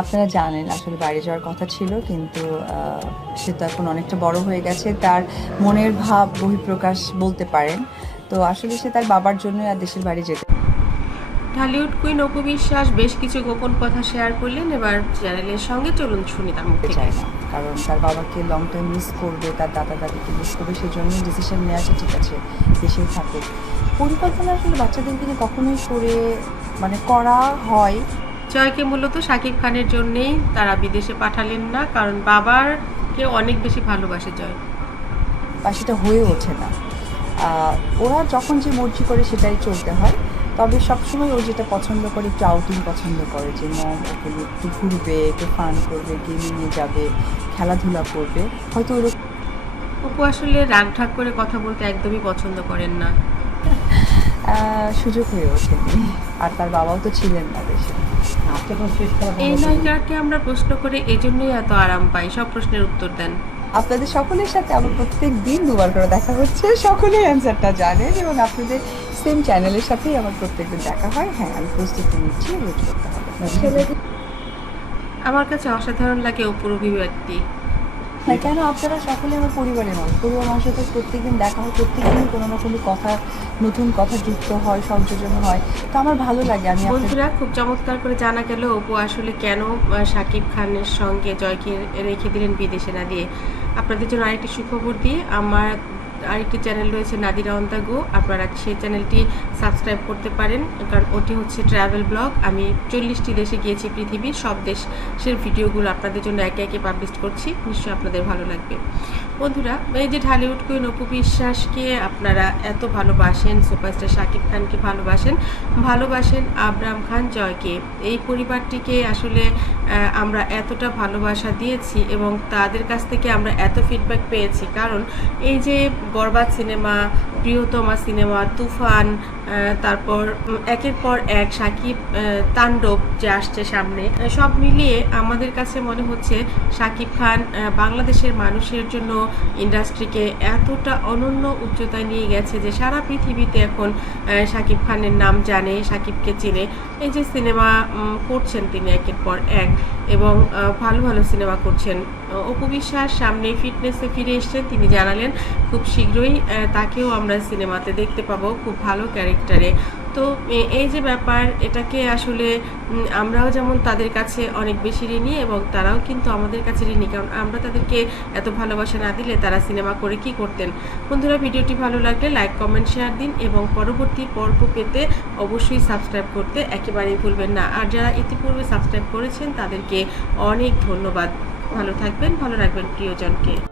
আপনারা জানেন আসলে বাইরে যাওয়ার কথা ছিল কিন্তু সে তো এখন অনেকটা বড় হয়ে গেছে। তার মনের ভাব বহিঃপ্রকাশ বলতে পারেন। তো আসলে সে তার বাবার জন্য আর দেশের বাড়ি যেতে ঢালিউড কুইন অপু বিশ্বাস বেশ কিছু গোপন কথা শেয়ার করলেন। এবার চ্যানেলের সঙ্গে চলুন শুনি তার মুখ চায় না কারণ তার বাবাকে লং টাইম মিস করবে তার দাদা দাদিকে মিস করবে সেই জন্য ডিসিশন নেওয়া আছে ঠিক আছে দেশেই থাকে পরিকল্পনা আসলে বাচ্চাদেরকে কখনোই করে মানে করা হয় জয়কে মূলত শাকিব খানের জন্যেই তারা বিদেশে পাঠালেন না কারণ বাবারকে অনেক বেশি ভালোবাসে জয়। বা সেটা হয়ে ওঠে না। ওরা যখন যে মর্জি করে সেটাই চলতে হয়। তবে সবসময় ও যেটা পছন্দ করে একটু আউটিং পছন্দ করে যে মম ওকে একটু ঘুরবে একটু ফান করবে গেমিংয়ে যাবে খেলাধুলা করবে। হয়তো ওরকম অপু আসলে রাগ ঢাক করে কথা বলতে একদমই পছন্দ করেন না। সুযোগ হয়ে ওঠেনি। আর তার বাবাও তো ছিলেন না দেশে এই নায়িকাকে আমরা প্রশ্ন করে এজন্যই এত আরাম পাই। সব প্রশ্নের উত্তর দেন। আপনাদের সকলের সাথে আমার প্রত্যেক দিন দুবার করে দেখা হচ্ছে। সকলেই অ্যান্সারটা জানেন এবং আপনাদের সেম চ্যানেলের সাথেই আমার প্রত্যেকদিন দেখা হয়। হ্যাঁ আমি প্রস্তুতি নিচ্ছি ওয়েট করতে হবে। আমার কাছে অসাধারণ লাগে অপুর অভিব্যক্তি না কেন আপনারা সকলে আমার পরিবারের মানুষ? পরিবার মানুষের সাথে প্রত্যেকদিন দেখা হয় প্রত্যেকদিন কোনো না কোনো কথা, নতুন কথা যুক্ত হয়, সংযোজন হয়। তো আমার ভালো লাগে, আমি বন্ধুরা, খুব চমৎকার করে জানা গেল অপু আসলে কেন সাকিব খানের সঙ্গে জয়কে রেখে দিলেন বিদেশে না দিয়ে। আপনাদের জন্য আরেকটি সুখবর দিয়ে আমার আরেকটি চ্যানেল রয়েছে নাদিরা অন্তাগো আপনারা সেই চ্যানেলটি সাবস্ক্রাইব করতে পারেন, কারণ ওটি হচ্ছে ট্রাভেল ব্লগ আমি চল্লিশটি দেশে গিয়েছি পৃথিবীর সব দেশের ভিডিওগুলো আপনাদের জন্য একে একে পাবলিশ করছি। নিশ্চয়ই আপনাদের ভালো লাগবে। বন্ধুরা, এই যে ঢালিউড কুইন অপু বিশ্বাসকে আপনারা এত ভালোবাসেন সুপারস্টার শাকিব খানকে ভালোবাসেন ভালোবাসেন আবরাম খান জয়কে। এই পরিবারটিকে আসলে আমরা এতটা ভালোবাসা দিয়েছি এবং তাদের কাছ থেকে আমরা এত ফিডব্যাক পেয়েছি। কারণ এই যে বরবাদ সিনেমা, প্রিয়তমা সিনেমা, তুফান তারপর একের পর এক সাকিব তাণ্ডব যে আসছে সামনে সব মিলিয়ে আমাদের কাছে মনে হচ্ছে সাকিব খান বাংলাদেশের মানুষের জন্য ইন্ডাস্ট্রিকে এতটা অনন্য উচ্চতায় নিয়ে গেছে যে সারা পৃথিবীতে এখন সাকিব খানের নাম জানে, সাকিবকে চিনে। এই যে সিনেমা করছেন তিনি একের পর এক এবং ভালো ভালো সিনেমা করছেন। অপু বিশ্বাস সামনে ফিটনেসে ফিরে এসছেন তিনি জানালেন, খুব শীঘ্রই তাকেও আমরা সিনেমাতে দেখতে পাবো। খুব ভালো ক্যারেক্টারে। তো এই যে ব্যাপার, এটাকে আসলে আমরাও যেমন তাদের কাছে অনেক বেশি ঋণী এবং তারাও কিন্তু আমাদের কাছে ঋণী, কারণ আমরা তাদেরকে এত ভালোবাসা না দিলে তারা সিনেমা করে কি করতেন? বন্ধুরা, ভিডিওটি ভালো লাগলে লাইক কমেন্ট শেয়ার দিন এবং পরবর্তী পর্ব পেতে অবশ্যই সাবস্ক্রাইব করতে একেবারেই ভুলবেন না। আর যারা ইতিপূর্বে সাবস্ক্রাইব করেছেন, তাদেরকে অনেক ধন্যবাদ। ভালো থাকবেন, ভালো রাখবেন প্রিয়জনকে।